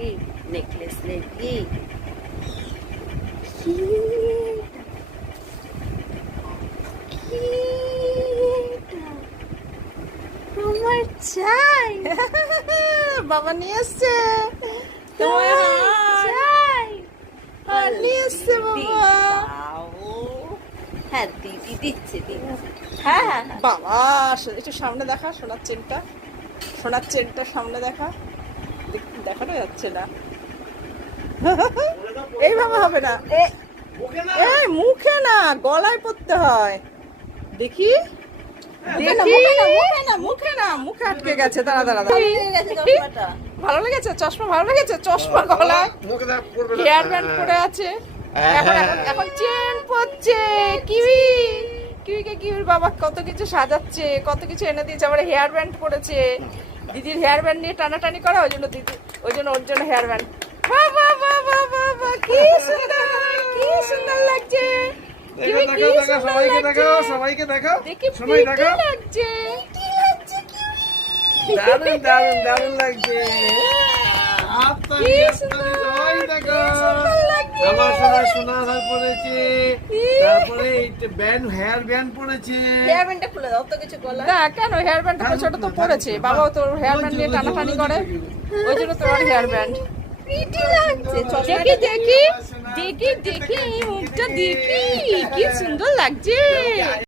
নাকি নেকলেস নাকি তোমার চাই বাবা নিয়ে এসছে তোমার চাই হার নিয়ে এসছে বাবা। হ্যাঁ দিদি দিচ্ছে দিদি হ্যাঁ হ্যাঁ হ্যাঁ। বাবা একটু সামনে দেখা সোনার চেনটা, সোনার চেনটা সামনে দেখা, দেখানো যাচ্ছে না এইভাবে হবে না, এই মুখে না গলায় পড়তে হয়। দেখি মুখে না মুখে আটকে গেছে। দাঁড়া দাঁড়া দাঁড়া, ভালো লেগেছে চশমা, ভালো লেগেছে চশমা গলায়, হেয়ার ব্যান্ড পরে আছে। এখন চেন পড়ছে। কিউই কিউইকে কিউইর বাবা কত কিছু সাজাচ্ছে, কত কিছু এনে দিয়েছে। আবার হেয়ার ব্যান্ড পরেছে, দিদির হেয়ার ব্যান্ড নিয়ে টানাটানি করে, ওই জন্য দিদি ওর জন্য হেয়ার ব্যান্ড। বাবা বাবা বাবা কি সুন্দর লাগছে। কিউই কি সুন্দর লাগছে, সবাইকে দেখাও, দেখি সবাই দেখাও, লাগছে দারুণ দারুণ দারুণ লাগছে। কি সুন্দর, সবাই দেখো, কি সুন্দর লাগছে। আমার সোনা সোনা হার পড়েছে, তারপরে ব্যান্ড হেয়ার ব্যান্ড পড়েছে। হেয়ার ব্যান্ডটা খুলে দাও তো কিছু গলা না কেন হেয়ার ব্যান্ড ছোট তো পড়েছে, বাবাও তোর হেয়ার ব্যান্ড নিয়ে টানাটানি করে, ওই জন্য তোমার হেয়ার ব্যান্ড। প্রিটি লাগছে দেখি দেখি দেখি দেখি এই মুখটা দেখি কি সুন্দর লাগছে।